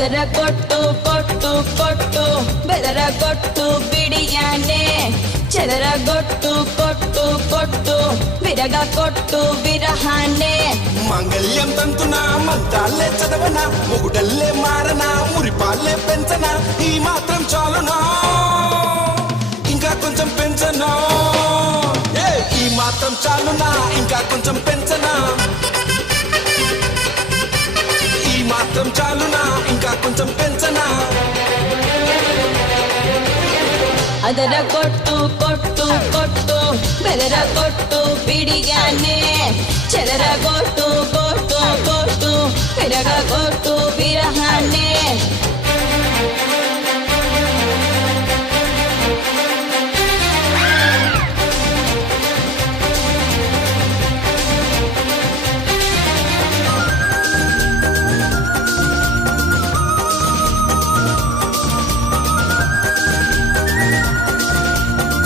ಅದರ ಕೊಟ್ಟು ಕೊಟ್ಟು ಕೊಟ್ಟು ಬೆದರಗೊಟ್ಟು ಬಿಡಿಯಾನೆ చెదరగొట్టు కొట్టు కొట్టు విరగొట్టు విరహానే మంగళ్యం తంతునా మద్దాలే చదవనా మొగుడల్లే మారనా మురిపాలే పెంచనా ఈ మాత్రం చాలునా ఇంకా కొంచెం పెంచనా ఈ మాత్రం చాలునా ఇంకా కొంచెం పెంచనా ఈ మాత్రం చాలునా ఇంకా కొంచెం పెంచనా ಅದರ ಕೊಟ್ಟು ಕೊಟ್ಟು ಕೊಟ್ಟು ಬೆದರಗೊಟ್ಟು ಬಿಡಿಯಾನೆ చెదరగొట్టు కొట్టు కొట్టు విరగొట్టు విరహ